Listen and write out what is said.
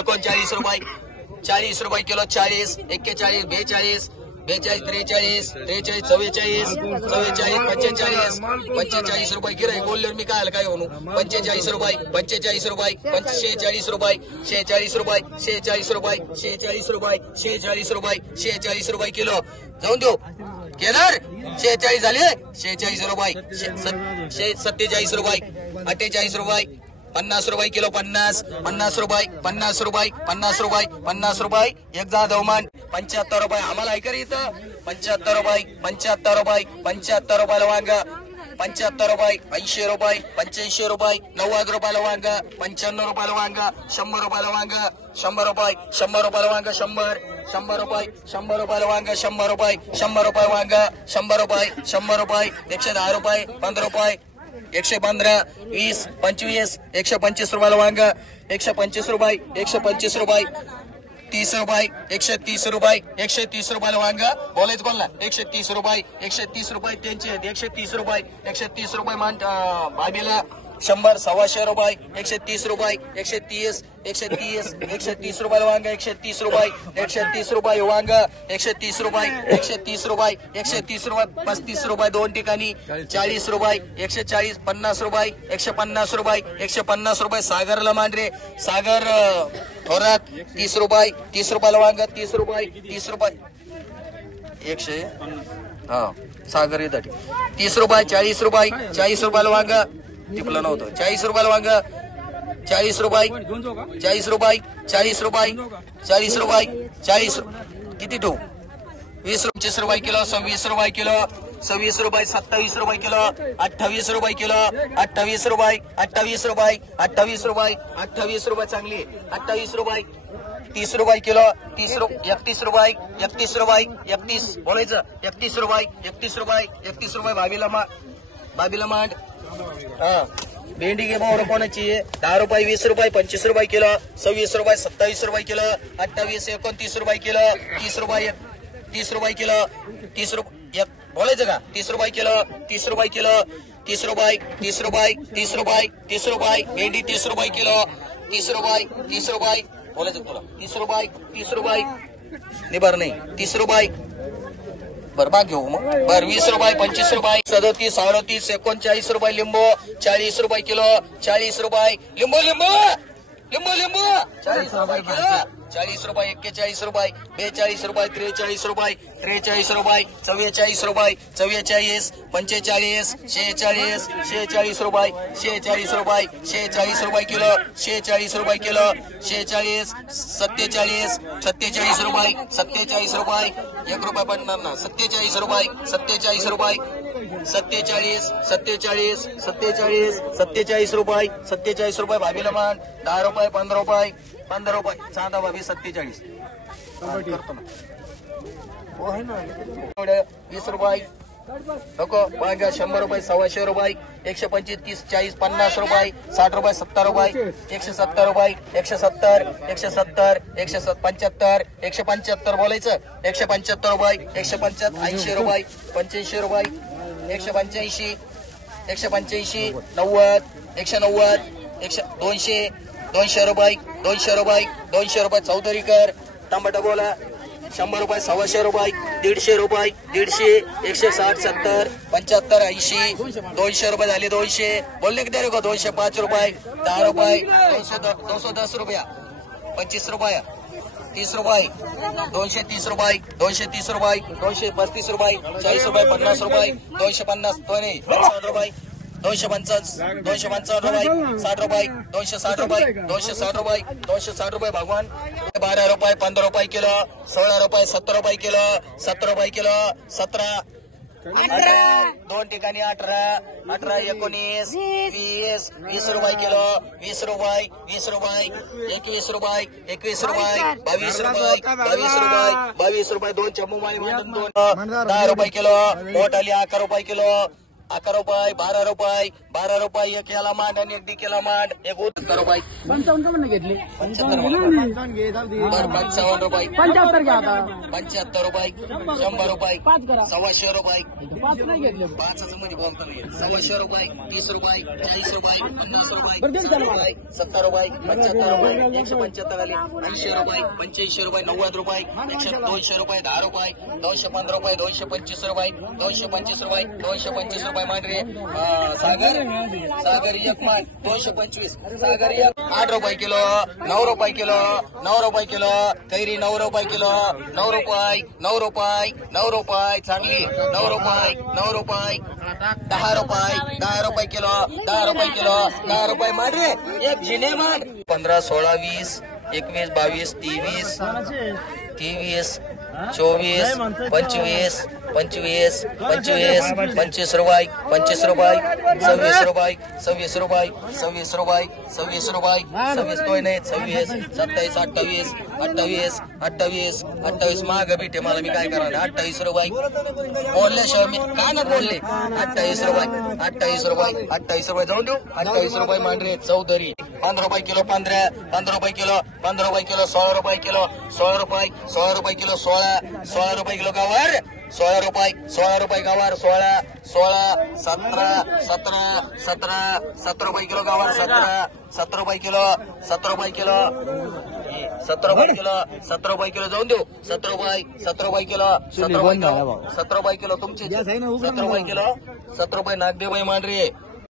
39 रुपये 40 रुपये किलो 40 41 42 42 43 43 44 44 45 रुपये गिराईक बोलल्यावर मी काय म्हणू 45 रुपये 45 रुपये 46 रुपये 46 रुपये 46 रुपये 46 रुपये 46 रुपये 46 रुपये किलो जाऊन देऊ केदार 46 झाले 46 रुपये 47 रुपये 48 रुपये 50 रुपये किलो 50 रुपये 50 रुपये 50 रुपये 50 रुपये एक जा दवमान 75 रुपये आम्हाला ऐकर इथं 75 रुपये 75 रुपये 75 रुपयाला वांग 75 रुपये 80 रुपये 85 रुपये 90 रुपयाला वांग 95 रुपयाला वांग 100 रुपयाला वांग 100 रुपये 100 रुपयाला वांग 100 रुपये 100 रुपयाला वांग 100 रुपये 100 रुपये वांग 100 रुपये 100 रुपये 110 रुपये 15 रुपये 115 20 25 125 रुपयाला वांग 125 रुपये 125 रुपये 30 रुपये 130 रुपये 130 रुपयाला वांग बोलायचं कोणला 130 रुपये 130 रुपये त्यांचे 130 रुपये 130 रुपये भाभीला 100 125 रुपये 130 रुपये 130 130 रुपयाला वांग 130 रुपये 130 रुपये वांग 130 रुपये 130 रुपये 130 रुपये 35 रुपये दोन ठिकाणी 40 रुपये 140 50 रुपये 150 रुपये 150 रुपये सागरला मांडरे सागर थोरात 30 रुपये 30 रुपयाला वांग 30 रुपये 30 रुपये 100 हा सागर येतात 30 रुपये 40 रुपये 40 रुपयाला वांग टिपलं नव्हतं 40 रुपयाला वांग 40 रुपये 40 रुपये 40 रुपये 40 रुपये 40 किती ठेवू 20 रुपये किलो 26 रुपये किलो 26 रुपये 27 रुपये किलो 28 रुपये किलो 28 रुपये 28 रुपये 28 रुपये 28 रुपये चांगली 28 रुपये 30 रुपये किलो 31 रुपये 31 रुपये 31 बोलायचं 31 रुपये 31 रुपये 31 रुपये भाभीला मांड हा भेंडी के भाव कोणाची 10 रुपये 20 रुपये 25 रुपये किलो 26 रुपये 27 रुपये किलो 28 29 रुपये किलो 30 रुपये 30 रुपये किलो 30 रुपये बोलायचं का 30 रुपये किलो 30 रुपये किलो 30 रुपये 30 रुपये 30 रुपये 30 रुपये भेंडी 30 रुपये किलो 30 रुपये 30 रुपये बोलायचं तुला 30 रुपये 30 रुपये निबर नाही 30 रुपये बरं घेऊ मग बर 20 रुपये 25 रुपये 37 38 39 रुपये लिंबू 40 रुपये किलो 40 रुपये लिंबू 40 रुपये किलो 40 रुपये 41 रुपये 42 रुपये 43 रुपये 43 रुपये 44 रुपये 44 45 46 46 रुपये 46 रुपये 46 रुपये किलो 46 रुपये किलो 46 47 47 रुपये 47 रुपये 1 रुपये पडणार ना 47 रुपये 47 रुपये 47 47 47 47 रुपये 47 रुपये भाभीला मान 10 रुपये 15 रुपये 15 रुपये चांदा भाभी 47 करतो ना 20 रुपये नको वांगा 100 रुपये 125 रुपये 125 30 40 50 रुपये 60 रुपये 70 रुपये 170 रुपये 170 170 175 175 बोलायचं 175 रुपये 175 80 रुपये 85 रुपये 185 185 90 190 200 200 रुपये 200 रुपये 200 रुपये चौधरीकर टमाटा बोला 100 रुपये 125 रुपये 150 रुपये 150 160 70 75 80 200 रुपये झाले 200 बोलले की रे 205 रुपये 10 रुपये 210 रुपया 25 रुपये 30 रुपये 230 रुपये 230 रुपये 235 रुपये 40 रुपये 50 रुपये 250 55 रुपये 255 255 रुपये 60 रुपये 260 रुपये 260 रुपये 260 रुपये भगवान 12 रुपये 15 रुपये किलो 16 रुपये 17 रुपये किलो 17 रुपये किलो 17 18 दोन ठिकाणी 18 18 19 20 20 रुपये किलो 20 रुपये 20 रुपये 21 रुपये 21 रुपये 22 रुपये 22 रुपये 22 रुपये दोन चम्मू माळी 10 रुपये किलो मोठाली 11 रुपये किलो 11 रुपये 12 रुपये 12 रुपये एक याला मांड आणि एक डिकेला मांड एक 11 रुपये 55 घेतले 55 बरं 55 रुपये 75 घ्या आता 75 रुपये 100 रुपये 5 करा 125 रुपये 5 नाही घेतले 5 मध्ये बॉम्ब कमी 125 रुपये 30 रुपये 40 रुपये 50 रुपये बरं, देऊन चला 60 रुपये 70 रुपये 75 रुपये 175 आले 80 रुपये 85 रुपये 90 रुपये 200 रुपये 10 रुपये 215 रुपये 225 रुपये 225 रुपये 225 रुपये मांडरे सागर एक मान 225 सागर एक 8 रुपये किलो 9 रुपये किलो 9 रुपये किलो कैरी 9 रुपये किलो 9 रुपये 9 रुपये 9 रुपये चांगली 9 रुपये 9 रुपये 10 रुपये 10 रुपये किलो 10 रुपये किलो 10 रुपये मांडरे एक जिने मान 15 16 20 21 22 23 24 25 25 25 25 रुपये 26 रुपये 26 रुपये 26 रुपये 26 रुपये 26 रुपये 26 तो नाही 26 27 28 28 28 28 माग भेटे मला मी काय करणार 28 रुपये बोलल्याशिवाय मी काय ना बोलले 28 रुपये 28 रुपये 28 रुपये जाऊन देऊ 28 रुपये मांडरे चौधरी 15 रुपये किलो 15 रुपये किलो 15 रुपये किलो 16 रुपये किलो 16 रुपये किलो 16 रुपये किलो गावार 16 रुपये गावार 16 17 रुपये किलो गावार 17 रुपये किलो 17 रुपये किलो 17 रुपये किलो जाऊन देऊ 17 रुपये किलो 17 रुपये किलो तुमचे 17 रुपये किलो 17 रुपये नागदेव मांडरे